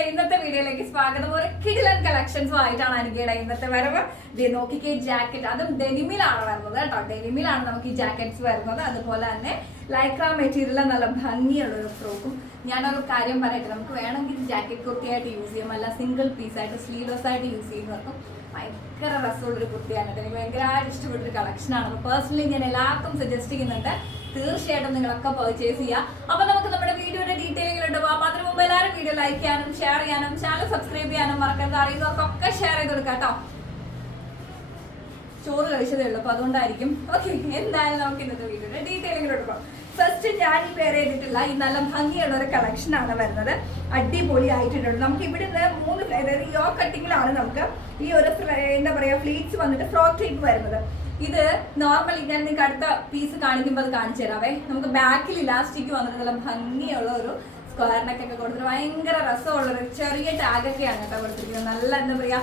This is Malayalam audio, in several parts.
നമ്മുടെ ഇന്നത്തെ വീഡിയോയിലേക്ക് സ്വാഗതം. ഒരു കിടിലൻ കളക്ഷൻസും ആയിട്ടാണ് എനിക്കിടെ ഇന്നത്തെ വരവ്. നോക്കിക്കേ ജാക്കറ്റ് അതും ഡെനിമിലാണ് വരുന്നത് കേട്ടോ. ഡെനിമിലാണ് നമുക്ക് ഈ ജാക്കറ്റ്സ് വരുന്നത്. അതുപോലെ തന്നെ ലൈക്ര മെറ്റീരിയൽ നല്ല ഭംഗിയുള്ള ഒരു ഫ്രോക്കും ഞാനൊരു കാര്യം പറയട്ടെ. നമുക്ക് വേണമെങ്കിൽ ജാക്കറ്റ് കുർത്തിയായിട്ട് യൂസ് ചെയ്യാം. അല്ല സിംഗിൾ പീസായിട്ട് സ്ലീവ്ലെസ് ആയിട്ട് യൂസ് ചെയ്യുന്നവർക്കും ഭയങ്കര രസമുള്ളൊരു കുർത്തിയാണ് എനിക്ക് ഭയങ്കരമായിട്ട് ഇഷ്ടപ്പെട്ടൊരു കളക്ഷനാണ് അപ്പോൾ പേഴ്സണലി ഞാൻ എല്ലാവർക്കും സജസ്റ്റ് ചെയ്യുന്നുണ്ട്. തീർച്ചയായിട്ടും നിങ്ങളൊക്കെ പർച്ചേസ് ചെയ്യുക. അപ്പൊ നമുക്ക് നമ്മുടെ വീഡിയോയുടെ ഡീറ്റെയിലുകളുണ്ട് പോകാം അതിന് മുമ്പ് എല്ലാവരും വീഡിയോ ലൈക്ക് ചെയ്യാനും ഷെയർ ചെയ്യാനും ചാനൽ സബ്സ്ക്രൈബ് ചെയ്യാനും മറക്കരുത്. അറിയുന്നവർക്കൊക്കെ ഷെയർ ചെയ്ത് കൊടുക്കാം കേട്ടോ. ചോറ് കഴിച്ചതേ ഉള്ളൂ. അപ്പൊ അതുകൊണ്ടായിരിക്കും. ഓക്കെ എന്തായാലും നമുക്ക് ഇന്നത്തെ വീഡിയോയുടെ ഡീറ്റെയിലുകളോട് പോകാം ഫസ്റ്റ് ഞാൻ ഈ പേര് ചെയ്തിട്ടില്ല ഈ നല്ല ഭംഗിയുള്ള ഒരു കളക്ഷൻ ആണ് വരുന്നത്. അടിപൊളി ആയിട്ടുണ്ട് നമുക്ക് ഇവിടെ നിന്ന് മൂന്ന് അതായത് യോ കട്ടിങ്ങിലാണ് നമുക്ക് ഈ ഒരു എന്താ പറയാ ഫ്ലീറ്റ്സ് വന്നിട്ട് ഫ്രോക്ക് ടൈപ്പ് വരുന്നത്. ഇത് നോർമലി ഞാൻ നിങ്ങൾക്ക് അടുത്ത പീസ് കാണിക്കുമ്പോൾ അത് കാണിച്ചു തരാവേ. നമുക്ക് ബാക്കിൽ ഇലാസ്റ്റിക് വന്നിട്ടുള്ള ഭംഗിയുള്ള ഒരു സ്ക്വയർ നെക്കൊക്കെ കൊടുത്തിട്ട് ഭയങ്കര രസമുള്ള ഒരു ചെറിയ ടാഗൊക്കെയാണ് കേട്ടോ കൊടുത്തിരിക്കുന്നത്. നല്ല എന്താ പറയാ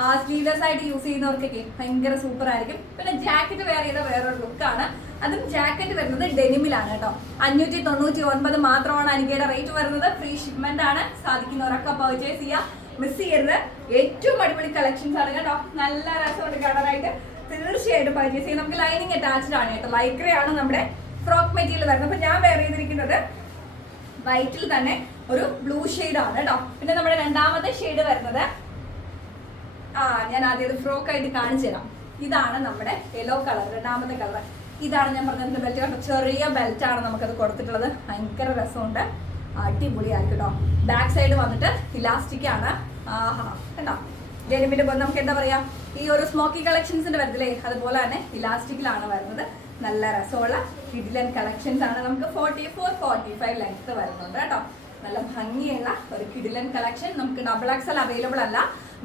ആ സ്ലീവ്ലെസ് ആയിട്ട് യൂസ് ചെയ്യുന്നവർക്കൊക്കെ ഭയങ്കര സൂപ്പർ ആയിരിക്കും. പിന്നെ ജാക്കറ്റ് വെയർ ചെയ്ത വേറൊരു ലുക്കാണ് അതും ജാക്കറ്റ് വരുന്നത് ഡെനിമിലാണ് കേട്ടോ. അഞ്ഞൂറ്റി തൊണ്ണൂറ്റി ഒൻപത് മാത്രമാണ് അനിക്കയുടെ റേറ്റ് വരുന്നത്. ഫ്രീ ഷിപ്മെന്റ് ആണ്. സാധിക്കുന്നവരൊക്കെ പർച്ചേസ് ചെയ്യാം. മിസ് ചെയ്യരുത്. ഏറ്റവും അടിപൊളി കളക്ഷൻസ് ആണ് കേട്ടോ. നല്ല രസമുണ്ട് കളറായിട്ട് തീർച്ചയായിട്ടും ചെയ്യാം നമുക്ക് ലൈനിങ് അറ്റാച്ച്ഡ് ആണ് കേട്ടോ. ലൈക്രയാണ് നമ്മുടെ ഫ്രോക്ക് മെറ്റീരിയൽ വരുന്നത്. അപ്പൊ ഞാൻ വെയർ ചെയ്തിരിക്കുന്നത് വൈറ്റിൽ തന്നെ ഒരു ബ്ലൂ ആണ് കേട്ടോ. പിന്നെ നമ്മുടെ രണ്ടാമത്തെ ഷെയ്ഡ് വരുന്നത് ആ ഞാൻ ആദ്യം ഫ്രോക്ക് ആയിട്ട് കാണിച്ചു തരാം. ഇതാണ് നമ്മുടെ യെല്ലോ കളർ രണ്ടാമത്തെ കളർ ഇതാണ് ഞാൻ പറഞ്ഞത് ബെൽറ്റ് കേട്ടോ ചെറിയ ബെൽറ്റ് ആണ് നമുക്കത് കൊടുത്തിട്ടുള്ളത്. ഭയങ്കര രസമുണ്ട്. അടിപൊളിയായിരിക്കും കേട്ടോ. ബാക്ക് സൈഡ് വന്നിട്ട് ഇലാസ്റ്റിക് ആണ്. ആഹാ കണ്ടോ? ഡെനിമിന്റെ പോലെ നമുക്ക് എന്താ പറയാ ഈ ഒരു സ്മോക്കി കളക്ഷൻസിന്റെ വരത്തില്ലേ അതുപോലെ തന്നെ ഇലാസ്റ്റിക്കിലാണ് വരുന്നത്. നല്ല രസമുള്ള കിഡിലൻ കളക്ഷൻസ് ആണ് നമുക്ക് forty four forty five length വരുന്നുണ്ട് കേട്ടോ. നല്ല ഭംഗിയുള്ള ഒരു കിഡിലൻ കളക്ഷൻ നമുക്ക് ഡബിൾ എക്സൽ അവൈലബിൾ അല്ല.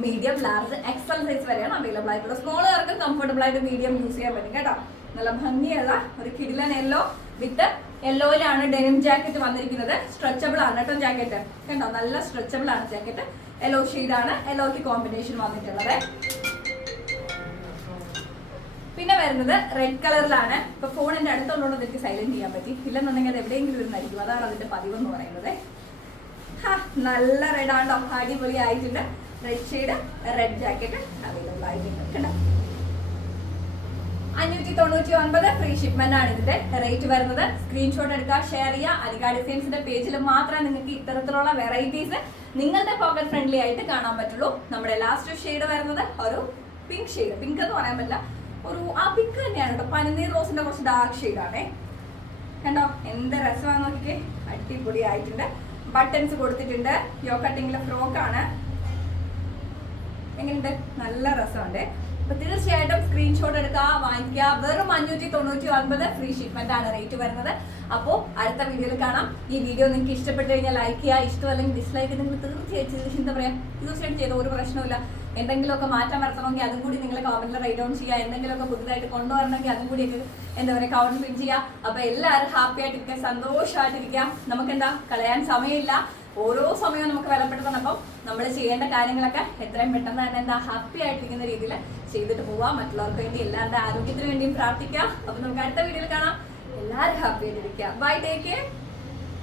മീഡിയം ലാർജ് എക്സൽ സൈസ് വരെയാണ് അവൈലബിൾ ആയിട്ടുള്ളത് സ്മോളുകാർക്ക് കംഫർട്ടബിൾ ആയിട്ട് മീഡിയം യൂസ് ചെയ്യാൻ പറ്റും കേട്ടോ. നല്ല ഭംഗിയുള്ള ഒരു കിഡിലൻ യെല്ലോ വിത്ത് യെല്ലോയിലാണ് ഡെനിം ജാക്കറ്റ് വന്നിരിക്കുന്നത്. സ്ട്രെച്ചബിൾ ആണ് കേട്ടോ ജാക്കറ്റ് കണ്ടോ? നല്ല സ്ട്രെച്ചബിൾ ആണ് ജാക്കറ്റ് യെല്ലോ ആണ്. യെല്ലോക്ക് കോമ്പിനേഷൻ വന്നിട്ടുള്ളത്. പിന്നെ വരുന്നത് റെഡ് കളറിലാണ് ഇപ്പൊ ഫോണിന്റെ അടുത്തുള്ളത് എനിക്ക് സൈലന്റ് ചെയ്യാൻ പറ്റി. ഇല്ലെന്നുണ്ടെങ്കിൽ അത് എവിടെയെങ്കിലും ഇരുന്നായിരിക്കും അതാണ് അതിന്റെ പതിവ് എന്ന് പറയുന്നത് നല്ല റെഡ് ആണോ? അടിപൊളി ആയിട്ടുണ്ട്. Red shade red jacket available ആയിട്ടുണ്ട്. കേട്ടോ അഞ്ഞൂറ്റി തൊണ്ണൂറ്റി ഒൻപത് ഫ്രീ ഷിപ്മെന്റ് ആണ് ഇതിന്റെ റേറ്റ് വരുന്നത്. സ്ക്രീൻഷോട്ട് എടുക്കുക ഷെയർ ചെയ്യുക. അലിഗ ഡിസൈൻസിന്റെ പേജിൽ മാത്രമേ നിങ്ങൾക്ക് ഇത്തരത്തിലുള്ള വെറൈറ്റീസ് നിങ്ങളുടെ പോക്കറ്റ് ഫ്രണ്ട്ലി ആയിട്ട് കാണാൻ പറ്റുള്ളൂ. നമ്മുടെ ലാസ്റ്റ് ഷെയ്ഡ് വരുന്നത് ഒരു പിങ്ക് ഷെയ്ഡ് പിങ്ക് എന്ന് പറയാൻ പറ്റില്ല. ഒരു ആ പിങ്ക് തന്നെയാണ് കേട്ടോ പനിനീർ റോസിന്റെ കുറച്ച് ഡാർക്ക് ഷെയ്ഡ് ആണേ. കണ്ടോ? എന്ത് രസമാണ് നോക്കിക്കേ. അടിപൊളി ആയിട്ടുണ്ട് ബട്ടൺസ് കൊടുത്തിട്ടുണ്ട് യോ കട്ടിങ്ങിലെ ഫ്രോക്കാണ് എങ്ങനെയുണ്ട്? നല്ല രസമുണ്ട്. തീർച്ചയായിട്ടും സ്ക്രീൻഷോട്ട് എടുക്കുക വാങ്ങിക്കുക വെറും അഞ്ഞൂറ്റി തൊണ്ണൂറ്റി ഒൻപത് ഫ്രീ ഷിപ്മെന്റ് ആണ് റേറ്റ് വരുന്നത്. അപ്പോൾ അടുത്ത വീഡിയോയിൽ കാണാം. ഈ വീഡിയോ നിങ്ങൾക്ക് ഇഷ്ടപ്പെട്ട് കഴിഞ്ഞാൽ ലൈക്ക് ചെയ്യുക ഇഷ്ടം അല്ലെങ്കിൽ ഡിസ്ലൈക്ക് നിങ്ങൾ തീർച്ചയായിട്ടും എന്താ പറയാ? തീർച്ചയായിട്ടും ചെയ്ത ഒരു പ്രശ്നമില്ല എന്തെങ്കിലുമൊക്കെ മാറ്റം വരുത്തണമെങ്കിൽ അതും കൂടി നിങ്ങൾ കമന്റിൽ റൈറ്റ് ഡൗൺ ചെയ്യുക എന്തെങ്കിലുമൊക്കെ പുതുതായിട്ട് കൊണ്ടുവരണമെങ്കിൽ അതും കൂടി എന്താ പറയുക കമന്റ് ചെയ്യുക അപ്പൊ എല്ലാവരും ഹാപ്പി ആയിട്ടിരിക്കുക സന്തോഷമായിട്ടിരിക്കുക നമുക്കെന്താ കളയാൻ സമയമില്ല. ഓരോ സമയവും നമുക്ക് വിലപ്പെട്ടതാണ് അപ്പം നമ്മൾ ചെയ്യേണ്ട കാര്യങ്ങളൊക്കെ എത്രയും പെട്ടെന്ന് തന്നെ എന്താ ഹാപ്പി ആയിട്ടിരിക്കുന്ന രീതിയിൽ ചെയ്തിട്ട് പോവാം. മറ്റുള്ളവർക്ക് വേണ്ടി എല്ലാവരുടെ ആരോഗ്യത്തിന് വേണ്ടിയും പ്രാർത്ഥിക്കാം. അപ്പൊ നമുക്ക് അടുത്ത വീഡിയോയിൽ കാണാം. എല്ലാവരും ഹാപ്പി ആയിട്ടിരിക്കുക. Bye take care